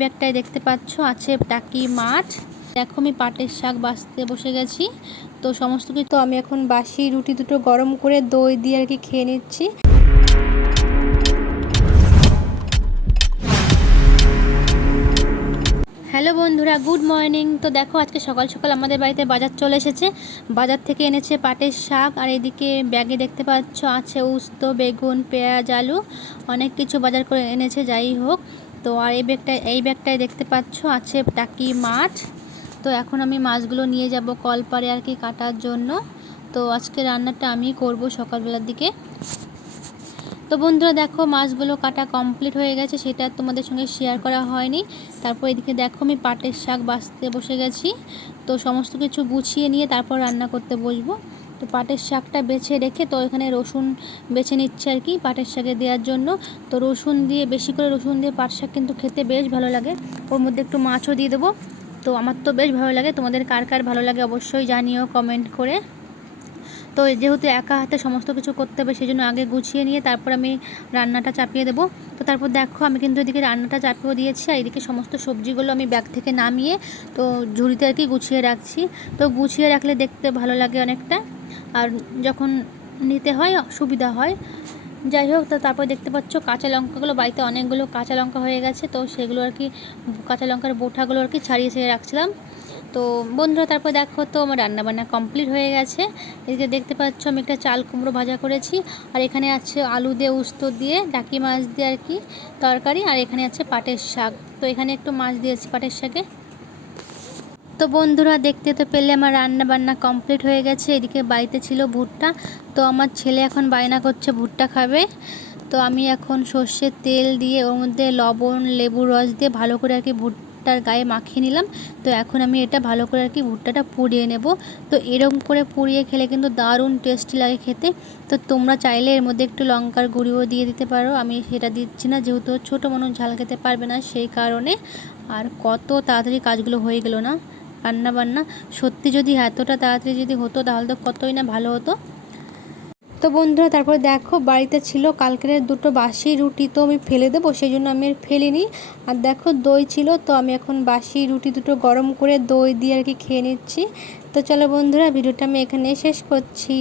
ব্যাগটায় দেখতে পাচ্ছ আছে টাকি মাছ। দেখো আমি পাটের শাক বাছতে বসে গেছি। তো সমস্ত কিছু তো আমি এখন বাসি রুটি দুটো গরম করে দই দিয়ে আর কি খেয়ে নিচ্ছি। হ্যালো বন্ধুরা, গুড মর্নিং। তো দেখো আজকে সকাল সকাল আমাদের বাড়িতে বাজার চলে এসেছে। বাজার থেকে এনেছে পাটের শাক, আর এদিকে ব্যাগে দেখতে পাচ্ছ আছে উস্ত, বেগুন, পেঁয়াজ, আলু, অনেক কিছু বাজার করে এনেছে। যাই হোক, তো আর এই ব্যাগটায় দেখতে পাচ্ছ আছে টাকি মাছ। তো এখন আমি মাছগুলো নিয়ে যাব কলপাড়ে আর কি কাটার জন্য। তো আজকে রান্নাটা আমি করব সকালবেলার দিকে। তো বন্ধুরা দেখো মাছগুলো কাটা কমপ্লিট হয়ে গেছে, সেটা তোমাদের সঙ্গে শেয়ার করা হয়নি। তারপর এদিকে দেখো আমি পাটের শাক বাছতে বসে গেছি। তো সমস্ত কিছু গুছিয়ে নিয়ে তারপর রান্না করতে বসবো। তো পাটের শাকটা বেছে রেখে তো এখানে রসুন বেছে নিচ্ছে আর কি পাটের শাকে দেওয়ার জন্য। তো রসুন দিয়ে, বেশি করে রসুন দিয়ে পাট শাক কিন্তু খেতে বেশ ভালো লাগে। ওর মধ্যে একটু মাছও দিয়ে দেবো। তো আমার তো বেশ ভালো লাগে, তোমাদের কার কার ভালো লাগে অবশ্যই জানিও কমেন্ট করে। তো যেহেতু একা হাতে সমস্ত কিছু করতে হবে, সেই জন্য আগে গুছিয়ে নিয়ে তারপর আমি রান্নাটা চাপিয়ে দেবো। তো তারপর দেখো আমি কিন্তু এদিকে রান্নাটা চাপিয়ে দিয়েছি, আর এদিকে সমস্ত সবজিগুলো আমি ব্যাগ থেকে নামিয়ে তো ঝুড়িতে আর কি গুছিয়ে রাখছি। তো গুছিয়ে রাখলে দেখতে ভালো লাগে অনেকটা, আর যখন নিতে হয় সুবিধা হয়। যাই হোক, তো তারপর দেখতে পাচ্ছ কাঁচা লঙ্কাগুলো, বাড়িতে অনেকগুলো কাঁচা লঙ্কা হয়ে গেছে, তো সেগুলো আর কি কাঁচা লঙ্কার বোঁটাগুলো আর কি ছাড়িয়ে রাখছিলাম। তো বন্ধুরা তারপর দেখো তো আমার রান্নাবান্না কমপ্লিট হয়ে গেছে। এদিকে দেখতে পাচ্ছ আমি একটা চাল কুমড়ো ভাজা করেছি, আর এখানে আছে আলু দিয়ে, উস্ত দিয়ে, টাকি মাছ দিয়ে আর কি তরকারি, আর এখানে আছে পাটের শাক। তো এখানে একটু মাছ দিয়েছি পাটের শাকে। তো বন্ধুরা দেখতে তো পেলে আমার রান্না বান্না কমপ্লিট হয়ে গেছে। এদিকে বাড়িতে ছিল ভুট্টা, তো আমার ছেলে এখন বায়না করছে ভুট্টা খাবে। তো আমি এখন সর্ষের তেল দিয়ে ওর মধ্যে লবণ, লেবুর রস দিয়ে ভালো করে আর কি ভুট্টার গায়ে মাখিয়ে নিলাম। তো এখন আমি এটা ভালো করে আর কি ভুট্টাটা পুড়িয়ে নেব। তো এরকম করে পুড়িয়ে খেলে কিন্তু দারুণ টেস্টি লাগে খেতে। তো তোমরা চাইলে এর মধ্যে একটু লঙ্কার গুঁড়িও দিয়ে দিতে পারো, আমি সেটা দিচ্ছি না যেহেতু ছোটো মানুষ ঝাল খেতে পারবে না সেই কারণে। আর কত তাড়াতাড়ি কাজগুলো হয়ে গেল না রান্নাবান্না। সত্যি যদি এতটা তাড়াতাড়ি যদি হতো তাহলে তো কতই না ভালো হতো। তো বন্ধুরা তারপরে দেখো বাড়িতে ছিল কালকের দুটো বাসি রুটি, তো আমি ফেলে দেবো সেই জন্য আমি আর ফেলিনি। আর দেখো দই ছিল, তো আমি এখন বাসি রুটি দুটো গরম করে দই দিয়ে আর কি খেয়ে নিচ্ছি। তো চলো বন্ধুরা ভিডিওটা আমি এখানে শেষ করছি।